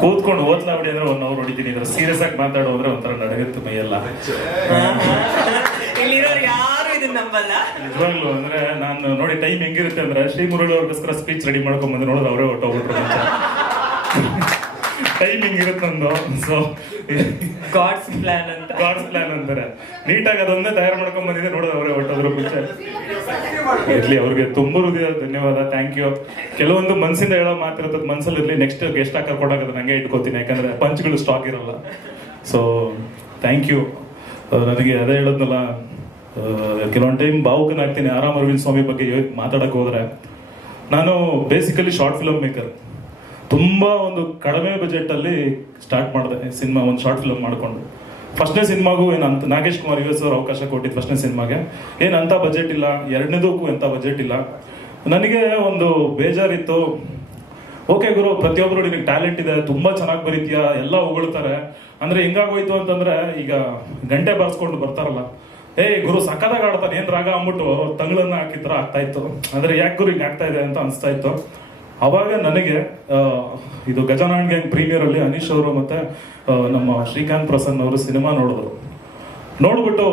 ಕೂತ್ಕೊಂಡು ಓದ್ಲಾ ಬಿಡಿ ಅಂದ್ರೆ ಒನ್ ಅವರ್ ಹೊಡಿತೀನಿ ಇದ್ರ ಸೀರಿಯಸ್ ಆಗಿ ಮಾತಾಡೋ ಅಂದ್ರೆ ಒಂಥರ ನಡೆಯುತ್ತೆ ಮೈಯೆಲ್ಲ. ನಿಜವಾಗ್ಲು ಅಂದ್ರೆ ನಾನು ನೋಡಿ ಟೈಮ್ ಹೆಂಗಿರುತ್ತೆ ಅಂದ್ರೆ ಶ್ರೀ ಮುರಳಿ ಅವ್ರಿಗೋಸ್ಕರ ಸ್ಪೀಚ್ ರೆಡಿ ಮಾಡ್ಕೊಂಡ್ ಬಂದು ನೋಡಿದ್ರೆ ಅವರೇ ಹೊಟ್ಟೋಗ್ಬಿಟ್ರು ಟೈಮ್ ಹಿಂಗಿರುತ್ತೆ ನಂದು? ಸೊ ಗಾಡ್ಸ್ ಪ್ಲಾನ್ ಅಂತ. ಗಾಡ್ಸ್ ಪ್ಲಾನ್ ಅಂತಾರೆ. ನೀಟಾಗಿ ಅದೊಂದೇ ತಯಾರು ಮಾಡ್ಕೊಂಡ್ ಬಂದಿದೆ ನೋಡೋದು ಅವರೇ ಹೊಟ್ಟೋದ್ರು ಮುಂಚೆ. ಇರ್ಲಿ, ಅವ್ರಿಗೆ ತುಂಬ ಹೃದಯ, ಧನ್ಯವಾದ ಥ್ಯಾಂಕ್ ಯು ಕೆಲವೊಂದು ಮನ್ಸಿಂದ ಹೇಳೋ ಮಾತಿರ್ತದ ಮನ್ಸಲ್ಲಿ ಇರ್ಲಿ ನೆಕ್ಸ್ಟ್ ಗೆಸ್ಟ್ ಹಾಕರ್ ಕೊಡೋಕೆ ನಂಗೆ ಇಟ್ಕೋತೀನಿ. ಯಾಕಂದ್ರೆ ಪಂಚ್ಗಳು ಸ್ಟಾಕ್ ಇರಲ್ಲ. ಸೊ ಥ್ಯಾಂಕ್ ಯು ನನಗೆ ಅದೇ ಹೇಳೋದ್ನಲ್ಲ ಕೆಲವೊಂದು ಟೈಮ್ ಭಾವುಕನಾಗ್ತೀನಿ ಆರಾಮ್ ಅರವಿಂದ್ ಸ್ವಾಮಿ ಬಗ್ಗೆ ಮಾತಾಡಕ್ ಹೋದ್ರೆ. ನಾನು ಬೇಸಿಕಲಿ ಶಾರ್ಟ್ ಫಿಲಮ್ ಮೇಕರ್ ತುಂಬಾ ಒಂದು ಕಡಿಮೆ ಬಜೆಟ್ ಅಲ್ಲಿ ಸ್ಟಾರ್ಟ್ ಮಾಡಿದೆ. ಸಿನಿಮಾ ಒಂದು ಶಾರ್ಟ್ ಫಿಲಮ್ ಮಾಡ್ಕೊಂಡು. ಫಸ್ಟ್ನೇ ಸಿನಿಮಾಗೂ ಏನಂತ ನಾಗೇಶ್ ಕುಮಾರ್ ಯು ಎಸ್ ಅವಕಾಶ ಕೊಟ್ಟಿದ್ದು ಫಸ್ಟ್ನೇ ಸಿನಿಮಾಗೆ. ಏನಂತ ಬಜೆಟ್ ಇಲ್ಲ, ಎರಡನೇದಕ್ಕೂ ಎಂಥ ಬಜೆಟ್ ಇಲ್ಲ. ನನಗೆ ಒಂದು ಬೇಜಾರಿತ್ತು. ಓಕೆ ಗುರು ಪ್ರತಿಯೊಬ್ಬರು ನಿನಗೆ ಟ್ಯಾಲೆಂಟ್ ಇದೆ, ತುಂಬಾ ಚೆನ್ನಾಗಿ ಬರೀತೀಯ, ಎಲ್ಲ ಹೊಗಳ್ತಾರೆ. ಅಂದ್ರೆ ಹೆಂಗಾಗೋಯ್ತು ಅಂತಂದ್ರೆ, ಈಗ ಗಂಟೆ ಬಾರಿಸ್ಕೊಂಡು ಬರ್ತಾರಲ್ಲ. ಏಯ್ ಗುರು ಸಕ್ಕದಾಗ ಆಡ್ತಾನೆ. ಏನು ರಾಗ ಅಂದ್ಬಿಟ್ಟು ತಂಗಳನ್ನ ಹಾಕಿದ್ರ ಆಗ್ತಾ ಇತ್ತು. ಅಂದ್ರೆ ಯಾಕೆ ಗುರು ಹಿಂಗ್ ಆಗ್ತಾ ಇದೆ ಅಂತ ಅನಿಸ್ತಾ ಇತ್ತು. ಅವಾಗ ನನಗೆ ಇದು ಗಜಾನನ್ ಗ್ಯಾಂಗ್ ಪ್ರೀಮಿಯರ್ ಅಲ್ಲಿ ಅನೀಶ್ ಅವರು ಮತ್ತೆ ನಮ್ಮ ಶ್ರೀಕಾಂತ್ ಪ್ರಸನ್ನ ಅವರು ಸಿನಿಮಾ ನೋಡಿದ್ರು. ನೋಡ್ಬಿಟ್ಟು,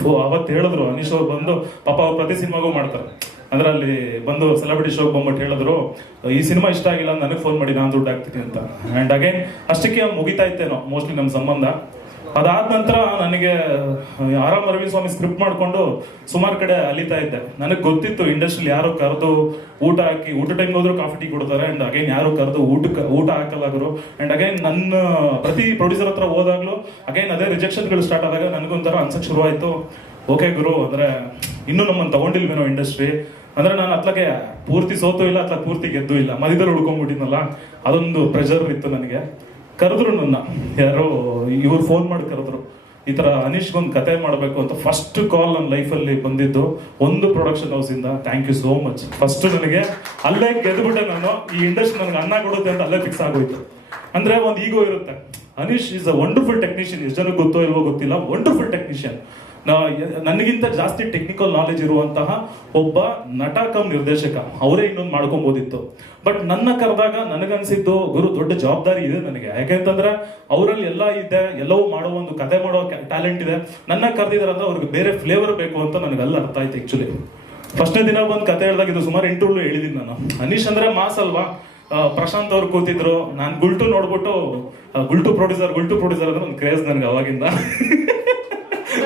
ಫೋ, ಅವತ್ತು ಹೇಳಿದ್ರು, ಅನೀಶ್ ಅವ್ರು ಬಂದು, ಪಾಪ ಅವ್ರು ಪ್ರತಿ ಸಿನಿಮಾಗೂ ಮಾಡ್ತಾರೆ. ಅಂದ್ರೆ ಅಲ್ಲಿ ಬಂದು ಸೆಲೆಬ್ರಿಟಿ ಶೋಗೆ ಬಂದ್ಬಿಟ್ಟು ಹೇಳಿದ್ರು, ಈ ಸಿನಿಮಾ ಇಷ್ಟ ಆಗಿಲ್ಲ, ನನಗೆ ಫೋನ್ ಮಾಡಿ, ನಾನು ದುಡ್ಡು ಹಾಕ್ತೀನಿ ಅಂತ. ಅಂಡ್ ಅಗೇನ್ ಅಷ್ಟಕ್ಕೆ ಮುಗಿತಾ ಇತ್ತೇನೋ ಮೋಸ್ಟ್ಲಿ ನಮ್ಮ ಸಂಬಂಧ. ಅದಾದ ನಂತರ ನನಗೆ ಆರಾಮ್ ಅರವಿಂದ್ ಸ್ವಾಮಿ ಸ್ಕ್ರಿಪ್ಟ್ ಮಾಡ್ಕೊಂಡು ಸುಮಾರು ಕಡೆ ಅಲಿತಾ ಇದ್ದೆ. ನನಗೆ ಗೊತ್ತಿತ್ತು ಇಂಡಸ್ಟ್ರಿಲಿ ಯಾರು ಕರೆದು ಊಟ ಹಾಕಿ, ಊಟ ಟೈಮ್ ಹೋದ್ರು ಕಾಫಿ ಟೀ ಕೊಡ್ತಾರೆ ಅಂಡ್ ಅಗೈನ್ ಯಾರು ಕರೆದು ಊಟಕ್ಕೆ ಊಟ ಹಾಕಲಾಗರು ಅಂಡ್ ಅಗೈನ್ ನನ್ನ, ಪ್ರತಿ ಪ್ರೊಡ್ಯೂಸರ್ ಹತ್ರ ಹೋದಾಗ್ಲೂ ಅಗೈನ್ ಅದೇ ರಿಜೆಕ್ಷನ್ಗಳು ಸ್ಟಾರ್ಟ್ ಆದಾಗ ನನಗೊಂಥರ ಅನ್ಸಕ್ ಶುರುವಾಯಿತು. ಓಕೆ ಗುರು, ಅಂದ್ರೆ ಇನ್ನೂ ನಮ್ಮನ್ನು ತಗೊಂಡಿಲ್ವೇನೋ ಇಂಡಸ್ಟ್ರಿ ಅಂದ್ರೆ ನಾನು ಅತ್ಲಗೆ ಪೂರ್ತಿ ಸೋತು ಇಲ್ಲ ಅಥವಾ ಪೂರ್ತಿ ಗೆದ್ದು ಇಲ್ಲ. ಮಧ್ಯದಲ್ಲಿ ಉಳ್ಕೊಂಡ್ಬಿಟ್ಟಿದ್ನಲ್ಲ, ಅದೊಂದು ಪ್ರೆಷರ್ ಇತ್ತು ನನಗೆ. ಕರೆದ್ರು ನನ್ನ. ಯಾರೋ ಇವ್ರು ಫೋನ್ ಮಾಡಿ ಕರೆದ್ರು. ಈ ತರ ಒಂದು ಕತೆ ಮಾಡಬೇಕು ಅಂತ ಫಸ್ಟ್ ಕಾಲ್ ನನ್ನ ಲೈಫಲ್ಲಿ ಬಂದಿದ್ದು ಒಂದು production ಹೌಸಿಂದ thank you so much first ನನಗೆ ಅಲ್ಲೇ ಗೆದ್ಬಿಟ್ಟೆ ನಾನು. ಈ ಇಂಡಸ್ಟ್ರಿ ನನಗೆ ಅನ್ನ ಕೊಡುತ್ತೆ ಅಂತ ಅಲ್ಲೇ ಫಿಕ್ಸ್ ಆಗೋಯ್ತು. ಅಂದ್ರೆ ಒಂದು ಈಗೋ ಇರುತ್ತೆ. Anish is a wonderful technician ಎಷ್ಟು ಜನಕ್ಕೆ ಗೊತ್ತೋ ಇಲ್ವೋ ಗೊತ್ತಿಲ್ಲ. ವಂಡರ್ಫುಲ್ ಟೆಕ್ನಿಷಿಯನ್ ನನಗಿಂತ ಜಾಸ್ತಿ ಟೆಕ್ನಿಕಲ್ ನಾಲೆಜ್ ಇರುವಂತಹ ಒಬ್ಬ ನಟ ಕಮ್ ನಿರ್ದೇಶಕ. ಅವರೇ ಇನ್ನೊಂದು ಮಾಡ್ಕೊಬೋದಿತ್ತು ಬಟ್ ನನ್ನ ಕರೆದಾಗ ನನಗನ್ಸಿದ್ದು, ಗುರು, ದೊಡ್ಡ ಜವಾಬ್ದಾರಿ ಇದೆ ನನಗೆ. ಯಾಕೆಂತಂದ್ರೆ ಅವರಲ್ಲಿ ಎಲ್ಲ ಇದೆ, ಎಲ್ಲವೂ ಮಾಡೋ ಒಂದು ಕತೆ ಮಾಡೋ ಟ್ಯಾಲೆಂಟ್ ಇದೆ. ನನ್ನ ಕರೆದಿದ್ದಾರೆ ಅಂದ್ರೆ ಅವ್ರಿಗೆ ಬೇರೆ ಫ್ಲೇವರ್ ಬೇಕು ಅಂತ ನನಗೆ ಅಲ್ಲಿ ಅರ್ಥ ಆಯ್ತು ಆಕ್ಚುಲಿ ಫಸ್ಟ್ನೇ ದಿನ ಬಂದು ಕತೆ ಹೇಳಿದಾಗ ಇದು ಸುಮಾರು ಇಂಟರ್ವ್ಯೂ ಹೇಳಿದ್ದೀನಿ ನಾನು. ಅನೀಶ್ ಅಂದ್ರೆ ಮಾಸ್ ಅಲ್ವಾ? ಪ್ರಶಾಂತ್ ಅವ್ರು ಕೂತಿದ್ರು. ನಾನು ಗುಲ್ಟು ನೋಡ್ಬಿಟ್ಟು ಗುಲ್ಟು ಪ್ರೊಡ್ಯೂಸರ್ ಗುಲ್ಟು ಪ್ರೊಡ್ಯೂಸರ್ ಅಂದ್ರೆ ಒಂದು ಕ್ರೇಜ್ ನನಗೆ ಅವಾಗಿಂದ.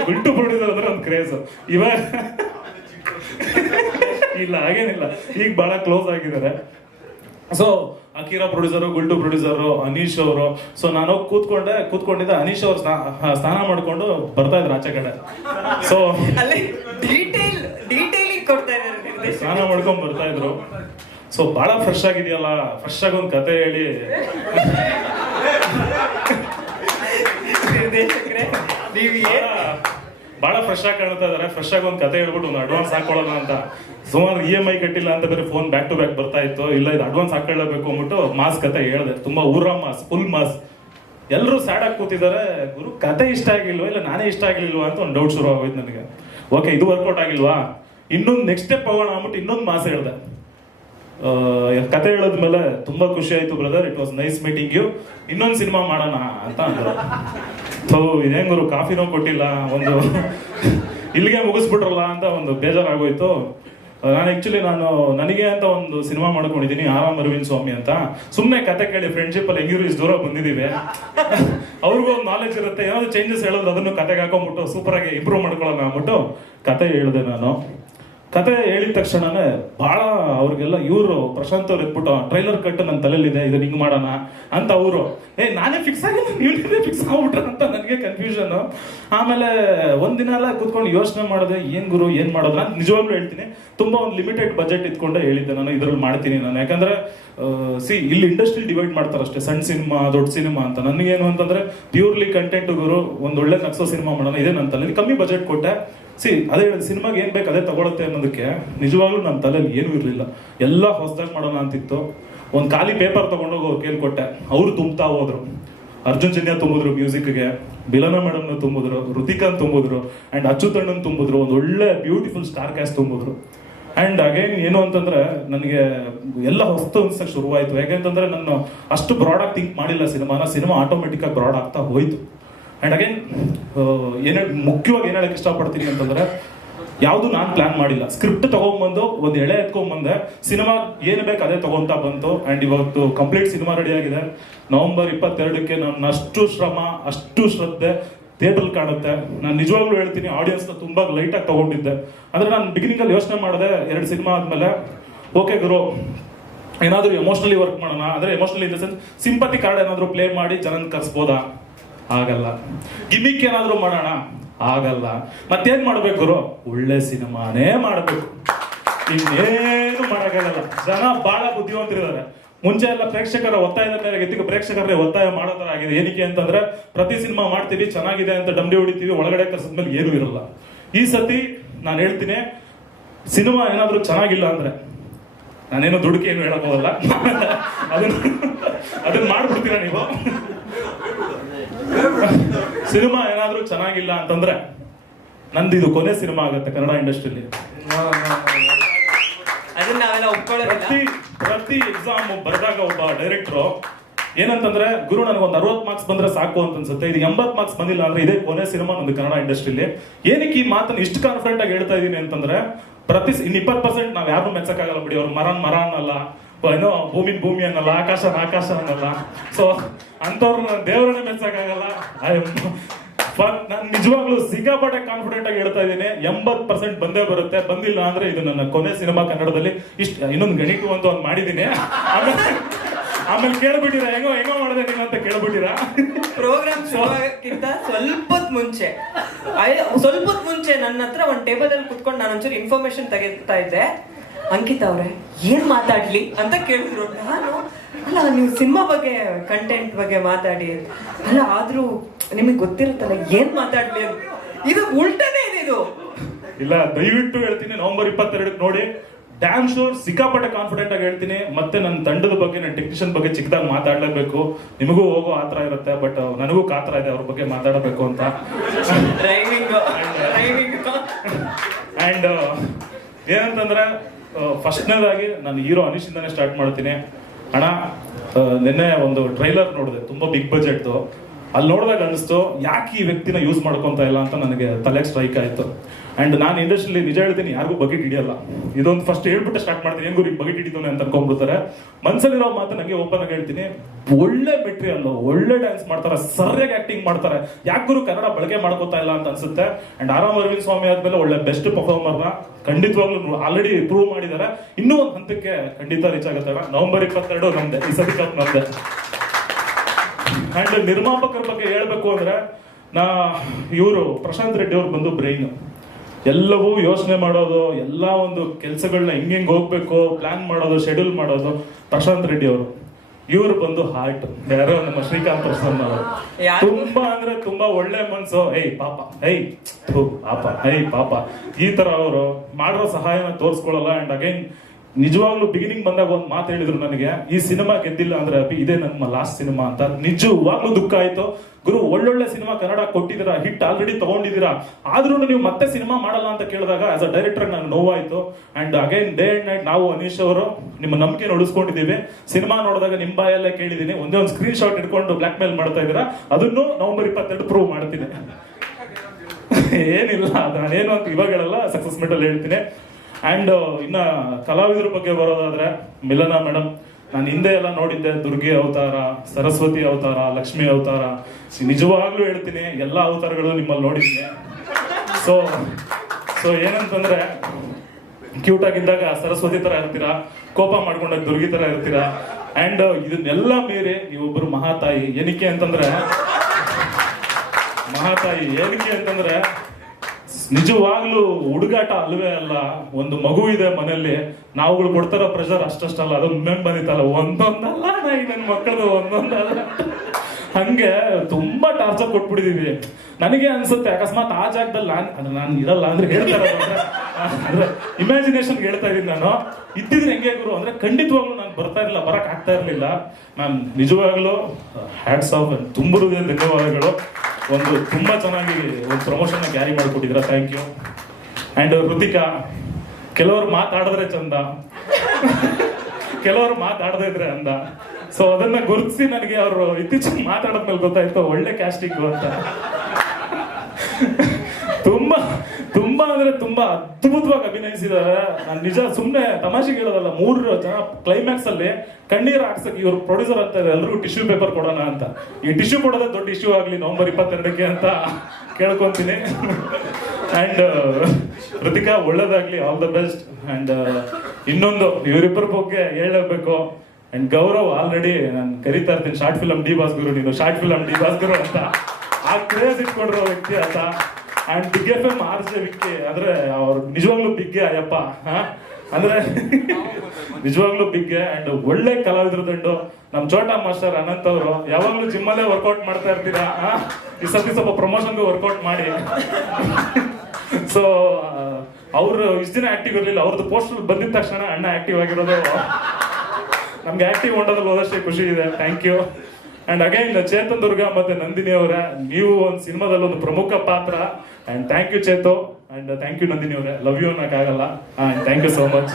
ಗುಲ್ಟು ಪ್ರೊಡ್ಯೂಸರ್ ಅಂದ್ರೆ ಒಂದು ಕ್ರೇಜ್ ಇವಾಗ ಇಲ್ಲ ಹಾಗೇನಿಲ್ಲ. ಈಗ ಬಹಳ ಕ್ಲೋಸ್ ಆಗಿದ್ದಾರೆ. So Akira producer Gultu producer Anish ಅವರು. ಸೊ ನಾನು ಕೂತ್ಕೊಂಡೆ ಕೂತ್ಕೊಂಡಿದ್ದೆ ಅನೀಶ್ ಅವ್ರು ಸ್ನಾ- ಸ್ನಾನ ಮಾಡ್ಕೊಂಡು ಬರ್ತಾ ಇದ್ರು ಆಚೆ ಕಡೆ. ಸೊ ಸ್ನಾನ ಮಾಡ್ಕೊಂಡ್ ಬರ್ತಾ ಇದ್ರು. ಸೊ ಬಹಳ ಫ್ರೆಶ್ ಆಗಿದೆಯಲ್ಲ ಫ್ರೆಶ್ ಆಗಿ ಒಂದು ಕತೆ ಹೇಳಿ. ನೀವು ಏನ್ ಬಹಳ ಫ್ರೆಶ್ ಆಗಿ ಕಾಣ್ತಾ ಇದಾರೆ. ಫ್ರೆಶ್ ಆಗಿ ಒಂದು ಕತೆ ಹೇಳ್ಬಿಟ್ಟು ಒಂದು ಅಡ್ವಾನ್ಸ್ ಹಾಕೊಳ್ಳೋಣ ಅಂತ. ಸುಮಾರು ಇ ಎಂ ಐ ಕಟ್ಟಿಲ್ಲ ಅಂತ ಬೇರೆ ಫೋನ್ ಬ್ಯಾಕ್ ಟು ಬ್ಯಾಕ್ ಬರ್ತಾ ಇತ್ತು. ಇಲ್ಲ, ಇದು ಅಡ್ವಾನ್ಸ್ ಹಾಕೊಳ್ಳಬೇಕು ಅಂದ್ಬಿಟ್ಟು ಮಾಸ್ ಕತೆ ಹೇಳ್ದೆ. ತುಂಬಾ ಊರ ಮಾಸ್ ಫುಲ್ ಮಾಸ್. ಎಲ್ಲರೂ ಸ್ಯಾಡ್ ಆಗಿ ಕೂತಿದ್ದಾರೆ. ಗುರು, ಕತೆ ಇಷ್ಟ ಆಗಿಲ್ವಾ? ಇಲ್ಲ, ನಾನೇ ಇಷ್ಟ ಆಗಿಲ್ವಾ ಅಂತ ಒಂದು ಡೌಟ್ ಶುರು ಆಗೋಯ್ತು ನನಗೆ. ಓಕೆ ಇದು ವರ್ಕೌಟ್ ಆಗಿಲ್ವಾ? ಇನ್ನೊಂದು ನೆಕ್ಸ್ಟ್ ಸ್ಟೆಪ್ ಹೋಗೋಣ ಅಂದ್ಬಿಟ್ಟು ಇನ್ನೊಂದು ಮಾಸ್ ಹೇಳ್ದೆ. ಕತೆ ಹೇಳದ್ಮೇಲೆ ತುಂಬಾ ಖುಷಿ ಆಯ್ತು brother it was nice meeting you ಇನ್ನೊಂದು ಸಿನಿಮಾ ಮಾಡೋಣ ಅಂತ ಅಂದ್ರು. ಸೊ ಇದೇನ್ ಗುರು ಕಾಫಿನೂ ಕೊಟ್ಟಿಲ್ಲ, ಒಂದು ಇಲ್ಲಿಗೆ ಮುಗಿಸ್ಬಿಟ್ರಲ್ಲ ಅಂತ ಒಂದು ಬೇಜಾರಾಗೋಯ್ತು. ನಾನು ಆಕ್ಚುಲಿ ನಾನು, ನನಗೆ ಅಂತ ಒಂದು ಸಿನಿಮಾ ಮಾಡ್ಕೊಂಡಿದ್ದೀನಿ ಆರಾಮ್ ಅರವಿಂದ್ ಸ್ವಾಮಿ ಅಂತ. ಸುಮ್ಮನೆ ಕತೆ ಕೇಳಿ ಫ್ರೆಂಡ್ಶಿಪ್ ಅಲ್ಲಿ ಹೆಂಗಿರು ಇಷ್ಟು ದೂರ ಬಂದಿದ್ದೀವಿ ಅವ್ರಿಗೂ ಒಂದು ನಾಲೆಜ್ ಇರುತ್ತೆ, ಏನಾದ್ರು ಚೇಂಜಸ್ ಹೇಳೋದು ಅದನ್ನು ಕತೆಗೆ ಹಾಕೊಂಡ್ಬಿಟ್ಟು ಸೂಪರ್ ಆಗಿ ಇಂಪ್ರೂವ್ ಮಾಡ್ಕೊಳ್ಳೋಣ ಅಂದ್ಬಿಟ್ಟು ಕತೆ ಹೇಳಿದೆ ನಾನು. ಕತೆ ಹೇಳಿದ ತಕ್ಷಣನೇ ಭಾಳ ಅವ್ರಿಗೆಲ್ಲ, ಇವರು ಪ್ರಶಾಂತ್ ಅವ್ರು ಎತ್ಬಿಟ್ಟು ಟ್ರೈಲರ್ ಕಟ್ ನನ್ನ ತಲೆಯಲ್ಲಿದೆ, ಇದು ಹಿಂಗೆ ಮಾಡೋಣ ಅಂತ ಅವರು. ಏ, ನಾನೇ ಫಿಕ್ಸ್ ಆಗಿಲ್ಲ, ನೀವೇ ಫಿಕ್ಸ್ ಆಗ್ಬಿಟ್ರ ಅಂತ ನನಗೆ ಕನ್ಫ್ಯೂಷನ್ ಆಮೇಲೆ ಒಂದಿನ ಎಲ್ಲ ಕುತ್ಕೊಂಡು ಯೋಚನೆ ಮಾಡಿದೆ, ಏನು ಗುರು, ಏನು ಮಾಡೋದು ನಾನು ನಿಜವಾಗ್ಲೂ ಹೇಳ್ತೀನಿ. ತುಂಬಾ ಒಂದು ಲಿಮಿಟೆಡ್ ಬಜೆಟ್ ಇಟ್ಕೊಂಡೆ ಹೇಳಿದ್ದೆ ನಾನು, ಇದರಲ್ಲಿ ಮಾಡ್ತೀನಿ ನಾನು. ಯಾಕಂದ್ರೆ ಸಿ ಇಲ್ಲಿ ಇಂಡಸ್ಟ್ರಿ ಡಿವೈಡ್ ಮಾಡ್ತಾರೆ ಅಷ್ಟೇ ಸಣ್ಣ ಸಿನಿಮಾ, ದೊಡ್ಡ ಸಿನಿಮಾ ಅಂತ. ನನಗೇನು ಅಂತಂದ್ರೆ ಪ್ಯೂರ್ಲಿ ಕಂಟೆಂಟ್ ಗುರು, ಒಂದು ಒಳ್ಳೆ ನಕ್ಸೋ ಸಿನಿಮಾ ಮಾಡೋಣ, ಇದೇ ನನ್ನ ತಲೆಯಲ್ಲಿ. ಕಮ್ಮಿ ಬಜೆಟ್ ಕೊಟ್ಟೆ. ಸಿ, ಅದೇ ಸಿನಿಮಾಗೆ ಏನು ಬೇಕು ಅದೇ ತಗೊಳತ್ತೆ ಅನ್ನೋದಕ್ಕೆ ನಿಜವಾಗ್ಲೂ ನನ್ನ ತಲೆಯಲ್ಲಿ ಏನೂ ಇರಲಿಲ್ಲ. ಎಲ್ಲ ಹೊಸದಾಗಿ ಮಾಡೋಣ ಅಂತಿತ್ತು. ಒಂದು ಖಾಲಿ ಪೇಪರ್ ತೊಗೊಂಡೋಗಿ ಅವ್ರು ಕೇಳ್ಕೊಟ್ಟೆ. ಅವರು ತುಂಬ್ತಾ ಹೋದ್ರು. ಅರ್ಜುನ್ ಜನ್ಯ ತುಂಬಿದ್ರು ಮ್ಯೂಸಿಕ್ಗೆ ಬಿಲನ ಮೇಡಮ್ನ ತುಂಬಿದ್ರು ಋತಿಕಾ ತುಂಬಿದ್ರು ಅಂಡ್ ಅಚ್ಚುತಣ್ಣನ್ ತುಂಬಿದ್ರು, ಒಂದು ಒಳ್ಳೆ ಬ್ಯೂಟಿಫುಲ್ ಸ್ಟಾರ್ ಕ್ಯಾಸ್ಟ್ ತುಂಬಿದ್ರು. ಅಂಡ್ ಅಗೇನ್ ಏನು ಅಂತಂದ್ರೆ ನನಗೆ ಎಲ್ಲ ಹೊಸ್ತು ಅನ್ಸಕ್ ಶುರುವಾಯ್ತು. ಯಾಕೆಂತಂದ್ರೆ ನಾನು ಅಷ್ಟು ಬ್ರಾಡ್ ಆಗಿ ಥಿಂಕ್ ಮಾಡಿಲ್ಲ ಸಿನಿಮಾನ. ಸಿನಿಮಾ ಆಟೋಮೆಟಿಕ್ ಆಗಿ ಬ್ರಾಡ್ ಆಗ್ತಾ ಹೋಯ್ತು. ಅಂಡ್ ಅಗೇನ್ ಏನ್ ಮುಖ್ಯವಾಗಿ ಏನ್ ಹೇಳಕ್ ಇಷ್ಟಪಡ್ತೀನಿ ಅಂತಂದ್ರೆ, ಯಾವುದು ನಾನು ಪ್ಲಾನ್ ಮಾಡಿಲ್ಲ. ಸ್ಕ್ರಿಪ್ಟ್ ತಗೊಂಡ್ಬಂದು, ಒಂದು ಎಳೆ ಎತ್ಕೊಂಡ್ಬಂದೆ, ಸಿನಿಮಾ ಏನು ಬೇಕು ಅದೇ ತಗೊಂತ ಬಂತು. ಆ್ಯಂಡ್ ಇವತ್ತು ಕಂಪ್ಲೀಟ್ ಸಿನಿಮಾ ರೆಡಿ ಆಗಿದೆ. ನವೆಂಬರ್ ಇಪ್ಪತ್ತೆರಡಕ್ಕೆ ನನ್ನ ಅಷ್ಟು ಶ್ರಮ, ಅಷ್ಟು ಶ್ರದ್ಧೆ ಥಿಯೇಟರ್ ಕಾಣುತ್ತೆ. ನಾನು ನಿಜವಾಗ್ಲೂ ಹೇಳ್ತೀನಿ ಆಡಿಯನ್ಸ್ ತುಂಬ ತುಂಬಾ ಲೈಟ್ ಆಗಿ ತಗೊಂಡಿದ್ದೆ. ಅಂದ್ರೆ ನಾನು ಬಿಗಿನಿಂಗ್ ಅಲ್ಲಿ ಯೋಚನೆ ಮಾಡಿದೆ, ಎರಡು ಸಿನಿಮಾ ಆದಮೇಲೆ ಓಕೆ ಗುರು, ಏನಾದರೂ ಎಮೋಷನಲಿ ವರ್ಕ್ ಮಾಡೋಣ. ಅಂದ್ರೆ emotionally in the sense sympathy card ಏನಾದರೂ ಪ್ಲೇ ಮಾಡಿ ಜನನ್ ಕರ್ಸ್ಬೋದಾ? ಆಗಲ್ಲ. ಗಿಮಿಕ್ ಏನಾದರೂ ಮಾಡೋಣ? ಆಗಲ್ಲ. ಮತ್ತೇನ್ ಮಾಡ್ಬೇಕು ಒಳ್ಳೆ ಸಿನಿಮಾನೇ ಮಾಡಬೇಕು. ಇನ್ನೇನು ಮಾಡಕ್ಕಾಗಲ್ಲ. ಜನ ಬಹಳ ಬುದ್ಧಿವಂತರಿದ್ದಾರೆ. ಮುಂಚೆ ಎಲ್ಲ ಪ್ರೇಕ್ಷಕರ ಒತ್ತಾಯದ ಮೇಲೆ ಎತ್ತಿಗೆ ಪ್ರೇಕ್ಷಕರೇ ಒತ್ತಾಯ ಮಾಡೋ ಥರ ಆಗಿದೆ. ಏನಕ್ಕೆ ಅಂತಂದ್ರೆ ಪ್ರತಿ ಸಿನಿಮಾ ಮಾಡ್ತೀವಿ, ಚೆನ್ನಾಗಿದೆ ಅಂತ ಡಂಡಿ ಹೊಡಿತೀವಿ, ಒಳಗಡೆ ಮೇಲೆ ಏನೂ ಇರಲ್ಲ. ಈ ಸತಿ ನಾನು ಹೇಳ್ತೀನಿ, ಸಿನಿಮಾ ಏನಾದರೂ ಚೆನ್ನಾಗಿಲ್ಲ ಅಂದ್ರೆ ನಾನೇನು ದುಡುಕಿ ಏನು ಹೇಳಬಹುದಲ್ಲ? ಅದನ್ನ ಅದನ್ನ ಮಾಡ್ಬಿಡ್ತೀರಾ ನೀವು? ಸಿನಿಮಾ ಏನಾದ್ರೂ ಚೆನ್ನಾಗಿಲ್ಲ ಅಂತಂದ್ರೆ ನಂದು ಇದು ಕೊನೆ ಸಿನಿಮಾ ಆಗುತ್ತೆ ಕನ್ನಡ ಇಂಡಸ್ಟ್ರಿಲಿ. ಪ್ರತಿ ಪ್ರತಿ ಎಕ್ಸಾಮ್ ಬರೆದಾಗ ಒಬ್ಬ ಡೈರೆಕ್ಟ್ರು ಏನಂತಂದ್ರೆ ಗುರು ನನಗೆ ಒಂದು ಅರವತ್ ಮಾರ್ಕ್ಸ್ ಬಂದ್ರೆ ಸಾಕು ಅಂತ ಅನ್ಸುತ್ತೆ ಇದು ಎಂಬತ್ ಮಾರ್ಕ್ಸ್ ಬಂದಿಲ್ಲ ಅಂದ್ರೆ ಇದೇ ಕೊನೆ ಸಿನಿಮಾ ನಂದು ಕನ್ನಡ ಇಂಡಸ್ಟ್ರಿಲಿ. ಏನಕ್ಕೆ ಈ ಮಾತನ್ನ ಇಷ್ಟು ಕಾನ್ಫಿಡೆಂಟ್ ಆಗಿ ಹೇಳ್ತಾ ಇದೀನಿ ಅಂತಂದ್ರೆ ಪ್ರತಿ ಇನ್ ಇಪ್ಪತ್ ಪರ್ಸೆಂಟ್ ನಾವ್ ಯಾರು ಮೆಚ್ಚಕ್ಕಾಗಲ್ಲ ಬಿಡಿ. ಅವ್ರು ಮರನ್ ಮರ ಅನ್ನಲ್ಲ ಏನೋ ಭೂಮಿ ಭೂಮಿ ಅನ್ನಲ್ಲ ಆಕಾಶ ಆಕಾಶ ಅನ್ನಲ್ಲ ಸೊ ಅಂತವ್ರನ್ನ ದೇವ್ರನ್ನ ಮೆಚ್ಚಕ್ಕಾಗಲ್ಲ ನಾನು ನಿಜವಾಗ್ಲೂ ಸಿಕ್ಕಾಪಟ್ಟೆ ಕಾನ್ಫಿಡೆಂಟ್ ಆಗಿ ಹೇಳ್ತಾ ಇದ್ದೀನಿ. ಎಂಬತ್ ಪರ್ಸೆಂಟ್ ಬಂದೇ ಬರುತ್ತೆ. ಬಂದಿಲ್ಲ ಅಂದ್ರೆ ಇದು ನನ್ನ ಕೊನೆ ಸಿನಿಮಾ ಕನ್ನಡದಲ್ಲಿ. ಇಷ್ಟ ಇನ್ನೊಂದು ಗಣಿಟು ಅಂತ ಒಂದು ಮಾಡಿದ್ದೀನಿ. ಆಮೇಲೆ ಆಮೇಲೆ ಕೇಳ್ಬಿಟ್ಟಿರಾ? ಹೆಂಗೋ ಹೆಂಗೋ ಮಾಡಿದೆ ನೀವು ಅಂತ ಕೇಳ್ಬಿಟ್ಟಿರಾ? ಪ್ರೋಗ್ರಾಮ್ ಶುರುವಾಗಕ್ಕಿಂತ ಸ್ವಲ್ಪ ಮುಂಚೆ. ಸ್ವಲ್ಪ ಮುಂಚೆ ನನ್ನ ಹತ್ರ ಒಂದು ಟೇಬಲ್ ಅಲ್ಲಿ ಕುತ್ಕೊಂಡು ನಾನು ಒಂಚೂರು ಇನ್ಫಾರ್ಮೇಶನ್ ತೆಗೆದ್ತಾ ಇದ್ದೆ. ಅಂಕಿತ ಅವ್ರೆ ಏನ್ ಮಾತಾಡ್ಲಿ ಅಂತ ಕೇಳಿದ್ರು ನಾನು ಅಲ್ಲ ನೀವು ಸಿನಿಮಾ ಬಗ್ಗೆ ಕಂಟೆಂಟ್ ಬಗ್ಗೆ ಮಾತಾಡಿ ಅಲ್ಲ ಆದ್ರೂ ನಿಮಗೆ ಗೊತ್ತಿರುತ್ತಲ್ಲ ಏನ್ ಮಾತಾಡ್ಲಿ ಇದು ಉಲ್ಟನೇ ಇದೆ ಇದು. ಇಲ್ಲ ದಯವಿಟ್ಟು ಹೇಳ್ತೀನಿ ನವೆಂಬರ್ ಇಪ್ಪತ್ತೆರಡಕ್ಕೆ ನೋಡಿ. ಡ್ಯಾಮ್ ಶೋರ್ ಸಿಕ್ಕಾಪಟ್ಟೆ ಕಾನ್ಫಿಡೆಂಟ್ ಆಗಿ ಹೇಳ್ತೀನಿ. ಮತ್ತೆ ನನ್ನ ತಂಡದ ಬಗ್ಗೆ ನನ್ನ ಟೆಕ್ನಿಷಿಯನ್ ಬಗ್ಗೆ ಚಿಕ್ಕದಾಗಿ ಮಾತಾಡಲೇಬೇಕು. ನಿಮಗೂ ಹೋಗೋ ಆತರ ಇರುತ್ತೆ ಬಟ್ ನನಗೂ ಕಾತರ ಇದೆ ಅವ್ರ ಬಗ್ಗೆ ಮಾತಾಡಬೇಕು ಅಂತ. ಅಂಡ್ ಏನಂತಂದ್ರೆ ಫಸ್ಟ್ನೇದಾಗಿ ನಾನು ಹೀರೋ ಅನಿಶಿಂದಾನೆ ಸ್ಟಾರ್ಟ್ ಮಾಡ್ತೀನಿ. ಅಣ್ಣ ಆ, ನಿನ್ನೆ ಒಂದು ಟ್ರೈಲರ್ ನೋಡಿದೆ ತುಂಬಾ ಬಿಗ್ ಬಜೆಟ್ದು ಅಲ್ಲಿ ನೋಡಿದಾಗ ಅನಿಸ್ತು ಯಾಕೆ ಈ ವ್ಯಕ್ತಿನ ಯೂಸ್ ಮಾಡ್ಕೊತಾ ಇಲ್ಲ ಅಂತ ನನಗೆ ತಲೆಗೆ ಸ್ಟ್ರೈಕ್ ಆಯ್ತು. ಅಂಡ್ ನಾನು ಇಂಡಸ್ಟ್ರಿಲಿ ನಿಜ ಹೇಳ್ತೀನಿ, ಯಾರಿಗೂ ಬಗೆಟ್ ಹಿಡಿಯಲ್ಲ. ಇದೊಂದು ಫಸ್ಟ್ ಹೇಳ್ಬಿಟ್ಟು ಸ್ಟಾರ್ಟ್ ಮಾಡ್ತೀನಿ, ಹೆಂಗೂ ಗುರಿಗೆ ಬಗೆಟ್ ಹಿಡಿತಾನೆ ಅಂತ ಅನ್ಕೊಂಡ್ಬಿಡ್ತಾರೆ. ಮನ್ಸಲ್ಲಿರೋ ಮಾತು ನನಗೆ ಓಪನ್ ಆಗಿ ಹೇಳ್ತೀನಿ. ಒಳ್ಳೆ ಮೆಟೀರಿಯಲ್ ಒಳ್ಳೆ ಡ್ಯಾನ್ಸ್ ಮಾಡ್ತಾರೆ, ಸರಿಯಾಗಿ ಆಕ್ಟಿಂಗ್ ಮಾಡ್ತಾರೆ. ಯಾಕೆ ಗುರು ಕನ್ನಡ ಬಳಕೆ ಮಾಡ್ಕೋತಾ ಇಲ್ಲ ಅಂತ ಅನ್ಸುತ್ತೆ? ಅಂಡ್ ಆರಾಮ್ ಅರವಿಂದ್ ಸ್ವಾಮಿ ಆದ್ಮೇಲೆ ಒಳ್ಳೆ ಬೆಸ್ಟ್ ಪರ್ಫಾರ್ಮರ್ನ ಖಂಡಿತವಾಗ್ಲೂ ಆಲ್ರೆಡಿ ಪ್ರೂವ್ ಮಾಡಿದ್ದಾರೆ. ಇನ್ನೂ ಒಂದು ಹಂತಕ್ಕೆ ಖಂಡಿತ ರೀಚ್ ಆಗುತ್ತೆ ನವೆಂಬರ್ ಇಪ್ಪತ್ತೆರಡು ನಮ್ದೆ, ಈ ಸತಿ ಕಪ್ ನಮ್ದೆ. ಅಂಡ್ ನಿರ್ಮಾಪಕರ ಬಗ್ಗೆ ಹೇಳ್ಬೇಕು ಅಂದ್ರೆ ನಾ ಇವರು ಪ್ರಶಾಂತ್ ರೆಡ್ಡಿ ಅವ್ರು ಬಂದು ಬ್ರೈನ್ ಎಲ್ಲವೂ ಯೋಚನೆ ಮಾಡೋದು ಎಲ್ಲ ಒಂದು ಕೆಲಸಗಳನ್ನ ಹೆಂಗೆ ಹೆಂಗ್ ಹೋಗ್ಬೇಕು ಪ್ಲಾನ್ ಮಾಡೋದು ಶೆಡ್ಯೂಲ್ ಮಾಡೋದು ಪ್ರಶಾಂತ್ ರೆಡ್ಡಿ ಅವರು. ಇವರು ಬಂದು ಹಾರ್ಟ್ ಯಾರೋ ನಮ್ಮ ಶ್ರೀಕಾಂತ್ ಪ್ರಸನ್ನ ಅವರು? ತುಂಬಾ ಅಂದ್ರೆ ತುಂಬಾ ಒಳ್ಳೆ ಮನ್ಸು. ಏಯ್ ಪಾಪ. ಏಯ್ ಪಾಪ. ಏಯ್ ಪಾಪ. ಈ ತರ ಅವರು ಮಾಡಿರೋ ಸಹಾಯನ ತೋರಿಸ್ಕೊಳ್ಳಲ್ಲ ಅಂಡ್ ಅಗೈನ್ ನಿಜವಾಗ್ಲೂ ಬಿಗಿನಿಂಗ್ ಬಂದಾಗ ಒಂದು ಮಾತು ಹೇಳಿದ್ರು ನನಗೆ, ಈ ಸಿನಿಮಾ ಗೆದ್ದಿಲ್ಲ ಅಂದ್ರೆ ಅಭಿ ಇದೇ ನಮ್ಮ ಲಾಸ್ಟ್ ಸಿನಿಮಾ ಅಂತ. ನಿಜವಾಗ್ಲೂ ದುಃಖ ಆಯ್ತು. ಗುರು, ಒಳ್ಳೊಳ್ಳೆ ಸಿನಿಮಾ ಕನ್ನಡ ಕೊಟ್ಟಿದ್ದೀರಾ? ಹಿಟ್ ಆಲ್ರೆಡಿ ತಗೊಂಡಿದ್ದೀರಾ? ಆದ್ರೂ ನೀವು ಮತ್ತೆ ಸಿನಿಮಾ ಮಾಡಲ್ಲ ಅಂತ ಕೇಳಿದಾಗ ಆಸ್ ಅ ಡೈರೆಕ್ಟರ್ ನನಗೆ ನೋವಾಯ್ತು. And again day and night ನಾವು ಅನೀಶ್ ಅವರು ನಿಮ್ಮ ನಂಬಿಕೆ ಉಳಿಸ್ಕೊಂಡಿದ್ದೀವಿ ಸಿನಿಮಾ ನೋಡಿದಾಗ ನಿಮ್ಮ ಬಾಯಲ್ಲೇ ಕೇಳಿದ್ದೀನಿ. ಒಂದೇ ಒಂದು ಸ್ಕ್ರೀನ್ ಶಾಟ್ ಇಟ್ಕೊಂಡು ಬ್ಲಾಕ್ ಮೇಲ್ ಮಾಡ್ತಾ ಇದ್ದೀರಾ? ಅದನ್ನು ನವೆಂಬರ್ ಇಪ್ಪತ್ತೆರಡು ಪ್ರೂವ್ ಮಾಡ್ತೀನಿ. ಏನಿಲ್ಲ ನಾನು ಏನು ಅಂತ ಇವಾಗ ಹೇಳಲ್ಲ ಸಕ್ಸಸ್ ಮೆಟಲ್ ಹೇಳ್ತೀನಿ. ಅಂಡ್ ಇನ್ನ ಕಲಾವಿದರ ಬಗ್ಗೆ ಬರೋದಾದ್ರೆ ಮಿಲನ ಮೇಡಮ್ ನಾನು ಹಿಂದೆ ಎಲ್ಲ ನೋಡಿದ್ದೆ. ದುರ್ಗಿ ಅವತಾರ, ಸರಸ್ವತಿ ಅವತಾರ, ಲಕ್ಷ್ಮಿ ಅವತಾರ. ನಿಜವಾಗ್ಲೂ ಹೇಳ್ತೀನಿ, ಎಲ್ಲ ಅವತಾರಗಳು ನಿಮ್ಮಲ್ಲಿ ನೋಡಿದ್ದೀನಿ. ಸೊ ಸೊ ಏನಂತಂದ್ರೆ ಕ್ಯೂಟ್ ಆಗಿದ್ದಾಗ ಸರಸ್ವತಿ ತರ ಇರ್ತೀರಾ, ಕೋಪ ಮಾಡ್ಕೊಂಡಾಗ ದುರ್ಗಿ ತರ ಇರ್ತೀರಾ. ಅಂಡ್ ಇದನ್ನೆಲ್ಲ ಮೀರಿ ನೀವೊಬ್ಬರು ಮಹಾತಾಯಿ, ಏನಕ್ಕೆ ಅಂತಂದ್ರೆ, ಮಹಾತಾಯಿ ಏನಕ್ಕೆ ಅಂತಂದ್ರೆ ನಿಜವಾಗ್ಲೂ ಹುಡುಗಾಟ ಅಲ್ವೇ ಅಲ್ಲ, ಒಂದು ಮಗು ಇದೆ ಮನೆಯಲ್ಲಿ, ನಾವುಗಳು ಕೊಡ್ತಾರ ಪ್ರೆಷರ್ ಅಷ್ಟಷ್ಟಲ್ಲ ಅದು ಮೇನ್ ಬಂದಿತ್ತಲ್ಲ ಒಂದೊಂದಲ್ಲ ನನ್ನ ಮಕ್ಕಳದು, ಒಂದೊಂದಲ್ಲ. ಹಂಗೆ ತುಂಬಾ ಟಾರ್ಚರ್ ಕೊಟ್ಬಿಟ್ಟಿದೀವಿ. ನನಗೆ ಅನ್ಸುತ್ತೆ, ಅಕಸ್ಮಾತ್ ಆ ಜಾಗದಲ್ಲಿ ನಾನು ನಾನು ಇರಲ್ಲ ಅಂದ್ರೆ ಹೇಳ್ತಾರೆ ಅಂದ್ರೆ ಇಮ್ಯಾಜಿನೇಷನ್ ಹೇಳ್ತಾ ಇದ್ದೀನಿ ನಾನು. ಇದ್ದಿದ್ರೆ ಹೆಂಗೆ ಗುರು? ಅಂದ್ರೆ ಖಂಡಿತವಾಗ್ಲೂ ನಾನು ಬರ್ತಾ ಇರಲಿಲ್ಲ, ಬರಕ್ ಆಗ್ತಾ ಇರ್ಲಿಲ್ಲ. ನಾನು ನಿಜವಾಗ್ಲೂ ಹ್ಯಾಟ್ಸ್ ಆಫ್ ತುಂಬ ಧನ್ಯವಾದಗಳು. ಒಂದು ತುಂಬಾ ಚೆನ್ನಾಗಿ ಒಂದು ಪ್ರಮೋಷನ್ ಕ್ಯಾರಿ ಮಾಡಿಕೊಟ್ಟಿದ್ರ ಥ್ಯಾಂಕ್ ಯು ಅಂಡ್ ಋತಿಕಾ ಕೆಲವರು ಮಾತಾಡಿದ್ರೆ ಚಂದ. ಕೆಲವರು ಮಾತಾಡದೇ ಇದ್ರೆ ಅಂದ. ಸೊ ಅದನ್ನ ಗುರುತಿಸಿ ನನಗೆ ಅವರು ಇತ್ತೀಚೆಗೆ ಮಾತಾಡದ್ಮೇಲೆ ಗೊತ್ತಾಯ್ತು, ಒಳ್ಳೆ ಕ್ಯಾಸ್ಟಿಂಗ್ ಅಂತ ತುಂಬಾ ತುಂಬಾ ಅಂದ್ರೆ ತುಂಬಾ ಅದ್ಭುತವಾಗಿ ಅಭಿನಯಿಸಿದಾರೆ ನಾನು ನಿಜ ಸುಮ್ಮನೆ ತಮಾಷೆಗೆ ಹೇಳೋದಲ್ಲ, ಮೂರು ಜನ ಕ್ಲೈಮ್ಯಾಕ್ಸ್ ಅಲ್ಲಿ ಕಣ್ಣೀರ್ ಹಾಕ್ಸಕ್ ಇವ್ರು ಪ್ರೊಡ್ಯೂಸರ್ ಅಂತ ಎಲ್ರಿಗೂ ಟಿಶ್ಯೂ ಪೇಪರ್ ಕೊಡೋಣ ಅಂತ. ಈ ಟಿಶ್ಯೂ ಕೊಡೋದೇ ದೊಡ್ಡ ಇಶ್ಯೂ ಆಗ್ಲಿ ನವೆಂಬರ್ ಇಪ್ಪತ್ತೆರಡಕ್ಕೆ ಅಂತ ಕೇಳ್ಕೊಂತೀನಿ. ಅಂಡ್ ಋತಿಕಾ ಒಳ್ಳೇದಾಗ್ಲಿ ಆಲ್ ದ ಬೆಸ್ಟ್ ಅಂಡ್ ಇನ್ನೊಂದು, ಇವರಿಬ್ಬರ ಬಗ್ಗೆ ಹೇಳಬೇಕು. ಅಂಡ್ ಗೌರವ್ ಆಲ್ರೆಡಿ ನಾನು ಕರಿತಾ ಇರ್ತೀನಿ ಶಾರ್ಟ್ ಫಿಲಮ್ ಡಿ ಭಾಸ್ಗುರು ನೀನು ಶಾರ್ಟ್ ಫಿಲಮ್ ಡಿ ಭಾಸ್ಗುರು ಅಂತ. ಆ ಕ್ರೇಜ್ ಇಟ್ಕೊಂಡಿರೋ ವ್ಯಕ್ತಿ ಆತ and big F M R J Vicky ಅಂದ್ರೆ ಅವ್ರು ನಿಜವಾಗ್ಲೂ ಬಿಗ್ಗೆ ಅಯ್ಯಪ್ಪ. ಹಾಂ? ಅಂದ್ರೆ ನಿಜವಾಗ್ಲೂ ಬಿಗ್ಗೆ ಅಂಡ್ ಒಳ್ಳೆ ಕಲಾವಿದ್ರ ದಂಡು. ನಮ್ ಚೋಟಾ ಮಾಸ್ಟರ್ ಅನಂತ್ ಅವರು. ಯಾವಾಗಲೂ ಜಿಮ್ಮಲ್ಲೇ ವರ್ಕೌಟ್ ಮಾಡ್ತಾ ಇರ್ತೀರಾ? ಈ ಸತಿ ಸ್ವಲ್ಪ ಪ್ರಮೋಷನ್ಗೂ ವರ್ಕೌಟ್ ಮಾಡಿ. ಸೊ ಅವರು ಇಷ್ಟ ದಿನ ಆಕ್ಟಿವ್ ಇರಲಿಲ್ಲ. ಅವ್ರದ್ದು ಪೋಸ್ಟರ್ ಬಂದಿದ ತಕ್ಷಣ ಅಣ್ಣ ಆಕ್ಟಿವ್ ಆಗಿರೋದು. ನಮ್ಗೆ ಆಕ್ಟಿವ್ ಮಾಡೋದ್ರಲ್ಲಿ ಹೋದಷ್ಟೇ ಖುಷಿ ಇದೆ. Thank you and again Chetan Durga ಮತ್ತೆ ನಂದಿನಿ ಅವರ ನೀವು ಒಂದು ಸಿನಿಮಾದಲ್ಲಿ ಒಂದು ಪ್ರಮುಖ ಪಾತ್ರ. And thank you Cheto and thank you Nandini ಅವರೇ. Love you ಅನ್ನೋಕ್ಕಾಗಲ್ಲ. Thank you so much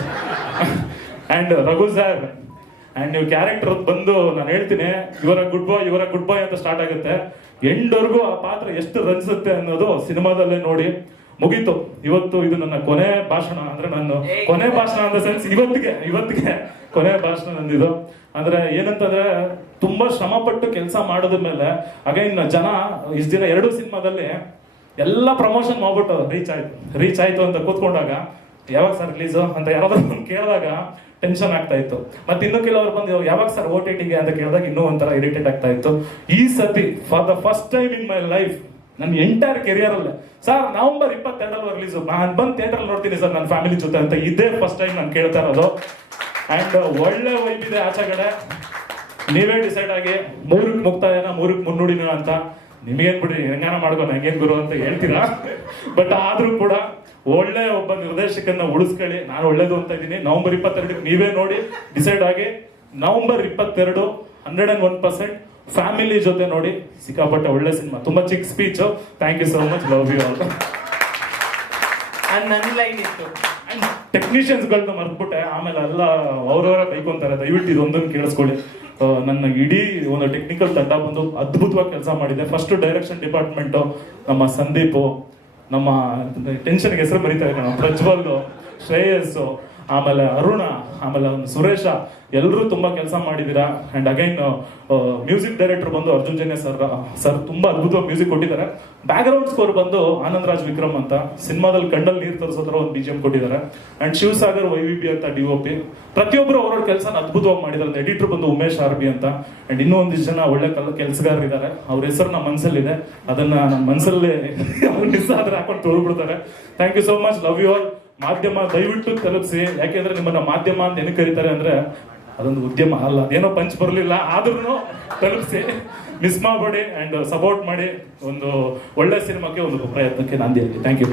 and Raghu sir and ನೀವು ಕ್ಯಾರೆಕ್ಟರ್ ಬಂದು ನಾನು ಹೇಳ್ತೀನಿ, ಇವರ ಗುಡ್ ಬಾಯ್ ಇವರ ಗುಡ್ ಬಾಯ್ ಅಂತ ಸ್ಟಾರ್ಟ್ ಆಗುತ್ತೆ. ಎಂಡ್ವರೆಗೂ ಆ ಪಾತ್ರ ಎಷ್ಟು ರಚಿಸುತ್ತೆ ಅನ್ನೋದು ಸಿನಿಮಾದಲ್ಲೇ ನೋಡಿ ಮುಗೀತು. ಇವತ್ತು ಇದು ನನ್ನ ಕೊನೆ ಭಾಷಣ, ಅಂದ್ರೆ ನಾನು ಕೊನೆ ಭಾಷಣ ಅಂದ ಸೆನ್ಸ್ ಇವತ್ತಿಗೆ ಇವತ್ತಿಗೆ ಕೊನೆ ಭಾಷಣ ನಂದಿದು. ಅಂದ್ರೆ ಏನಂತಂದ್ರೆ ತುಂಬಾ ಶ್ರಮ ಪಟ್ಟು ಕೆಲಸ ಮಾಡಿದ ಮೇಲೆ ಅಗೈನ್ ಜನ ಇಷ್ಟ ದಿನ ಎರಡು ಸಿನಿಮಾದಲ್ಲಿ ಎಲ್ಲ ಪ್ರಮೋಷನ್ ಮಾಡ್ಬಿಟ್ಟು ರೀಚ್ ಆಯ್ತು. ರೀಚ್ ಆಯ್ತು ಅಂತ ಕೂತ್ಕೊಂಡಾಗ, ಯಾವಾಗ ಸರ್ ರಿಲೀಸ್ ಅಂತ ಯಾರಾದ್ರೂ ಕೇಳಿದಾಗ ಟೆನ್ಷನ್ ಆಗ್ತಾ ಇತ್ತು. ಮತ್ತೆ ಇನ್ನು ಕೆಲವರು ಬಂದು ಯಾವಾಗ ಸರ್ ಓ ಟಿ ಅಂತ ಕೇಳಿದಾಗ ಇನ್ನೂ ಒಂಥರ ಇರಿಟೇಟ್ ಆಗ್ತಾ ಇತ್ತು. ಈ ಸತಿ for the first time in my life ನನ್ನ ಎಂಟೈರ್ ಕೆರಿಯರ್ ಅಲ್ಲೇ ಸರ್ ನವೆಂಬರ್ ಇಪ್ಪತ್ತೆರಡಲ್ಲಿ ರಿಲೀಸ್ ನಾನು ಬಂದು ಥಿಯೇಟರ್ ನೋಡ್ತೀನಿ ಸರ್ ನನ್ನ ಫ್ಯಾಮಿಲಿ ಜೊತೆ ಅಂತ ಇದೇ ಫಸ್ಟ್ ಟೈಮ್ ನಾನು ಕೇಳ್ತಾ ಇರೋದು. ಅಂಡ್ ಒಳ್ಳೆ ವೈಬ್ ಇದೆ ಆಚೆ ಕಡೆ. ನೀವೇ ಡಿಸೈಡ್ ಆಗಿ ಮೂರಕ್ಕೆ ಮುಕ್ತಾಯನ, ಮೂರಕ್ಕೆ ಮುನ್ನುಡಿನ ಅಂತ ನಿಮಗೇನ್ ಬಿಡ್ರಿ ಹೆಂಗಾನ ಮಾಡ್ಕೊ ನಂಗೇನ್ ಗುರು ಅಂತ ಹೇಳ್ತೀರಾ? ಬಟ್ ಆದ್ರೂ ಕೂಡ ಒಳ್ಳೆ ಒಬ್ಬ ನಿರ್ದೇಶಕನ್ನ ಉಳಿಸ್ಕೊಳ್ಳಿ. ನಾನು ಒಳ್ಳೇದು ಅಂತ ಇದ್ದೀನಿ. ನವೆಂಬರ್ ಇಪ್ಪತ್ತೆರಡಕ್ಕೆ ನೀವೇ ನೋಡಿ. ಡಿಸೈಡ್ ಆಗಿ ನವೆಂಬರ್ ಇಪ್ಪತ್ತೆರಡು hundred and one percent family ಜೊತೆ ನೋಡಿ. ಸಿಕ್ಕಾಪಟ್ಟೆ ಒಳ್ಳೆ ಸಿನಿಮಾ. ತುಂಬಾ ಚಿಕ್ speech thank you so much love you ಅಂತ ನನ್ನ ಲೈನ್ ಇತ್ತು. ಟೆಕ್ನಿಷಿಯನ್ಸ್ ಗಳನ್ನ ಮರ್ತ್ಬಿಟ್ಟೆ. ಆಮೇಲೆ ಎಲ್ಲ ಅವ್ರವರ ಬೈಕೊಂತಾರೆ ದಯವಿಟ್ಟು ಇದೊಂದನ್ನು ಕೇಳಿಸ್ಕೊಳ್ಳಿ. ನನ್ನ ಇಡೀ ಒಂದು ಟೆಕ್ನಿಕಲ್ ತಂಡ ಬಂದು ಅದ್ಭುತವಾಗಿ ಕೆಲಸ ಮಾಡಿದೆ. ಫಸ್ಟ್ ಡೈರೆಕ್ಷನ್ ಡಿಪಾರ್ಟ್ಮೆಂಟ್ ನಮ್ಮ ಸಂದೀಪು, ನಮ್ಮ ಟೆನ್ಷನ್ಗೆ ಹೆಸರು ಬರೀತಾ ಇದ್ದಾರೆ ಪ್ರಜ್ವಲ್ ಶ್ರೇಯಸ್ ಆಮೇಲೆ ಅರುಣ, ಆಮೇಲೆ ಒಂದು ಸುರೇಶ ಎಲ್ಲರೂ ತುಂಬಾ ಕೆಲಸ ಮಾಡಿದ್ದೀರಾ ಅಂಡ್ ಅಗೈನ್ ಮ್ಯೂಸಿಕ್ ಡೈರೆಕ್ಟರ್ ಬಂದು ಅರ್ಜುನ್ ಜನ್ಯ ಸರ್ ಸರ್ ತುಂಬಾ ಅದ್ಭುತವಾಗಿ ಮ್ಯೂಸಿಕ್ ಕೊಟ್ಟಿದ್ದಾರೆ. ಬ್ಯಾಕ್ ಗ್ರೌಂಡ್ ಸ್ಕೋರ್ ಬಂದು ಆನಂದ್ ರಾಜ್ ವಿಕ್ರಮ್ ಅಂತ. ಸಿನಿಮಾದಲ್ಲಿ ಕಂಡಲ್ಲಿ ನೀರು ತರಿಸೋ ಒಂದು ಒಂದು ಬಿಜಿಎಂ ಕೊಟ್ಟಿದ್ದಾರೆ. And Shivasagar Y V B ಅಂತ ಡಿ ಒ ಪಿ ಪ್ರತಿಯೊಬ್ಬರು ಅವರವ್ರ ಕೆಲಸ ಅದ್ಭುತವಾಗಿ ಮಾಡಿದ್ದಾರೆ. ಎಡಿಟರ್ ಬಂದು ಉಮೇಶ್ ಆರ್ ಬಿ ಅಂತ. ಅಂಡ್ ಇನ್ನೂ ಒಂದಿಷ್ಟು ಜನ ಒಳ್ಳೆ ಕಲ, ಕೆಲಸಗಾರರು ಇದ್ದಾರೆ ಅವ್ರ ಹೆಸರು ನಮ್ಮ ಮನಸ್ಸಲ್ಲಿದೆ ಅದನ್ನ ನಮ್ಮ ಮನಸ್ಸಲ್ಲಿ ಮಿಸ್ ಆದ್ರೆ ಹಾಕೊಂಡು ತೊಳ್ಬಿಡ್ತಾರೆ. Thank you so much love you all ಮಾಧ್ಯಮ ದಯವಿಟ್ಟು ತಲುಪಿಸಿ. ಯಾಕೆಂದ್ರೆ ನಿಮ್ಮನ್ನ ಮಾಧ್ಯಮ ಅಂತ ಏನಕ್ಕೆ ಕರೀತಾರೆ ಅಂದ್ರೆ ಅದೊಂದು ಉದ್ಯಮ ಅಲ್ಲ. ಏನೋ ಪಂಚ್ ಬರಲಿಲ್ಲ ಆದ್ರೂ ತಲುಪಿಸಿ. ಮಿಸ್ ಮಾಡಬೇಡಿ ಅಂಡ್ ಸಪೋರ್ಟ್ ಮಾಡಿ ಒಂದು ಒಳ್ಳೆ ಸಿನಿಮಾಕ್ಕೆ ಒಂದು ಪ್ರಯತ್ನಕ್ಕೆ ನಾಂದಿ ಥ್ಯಾಂಕ್ ಯು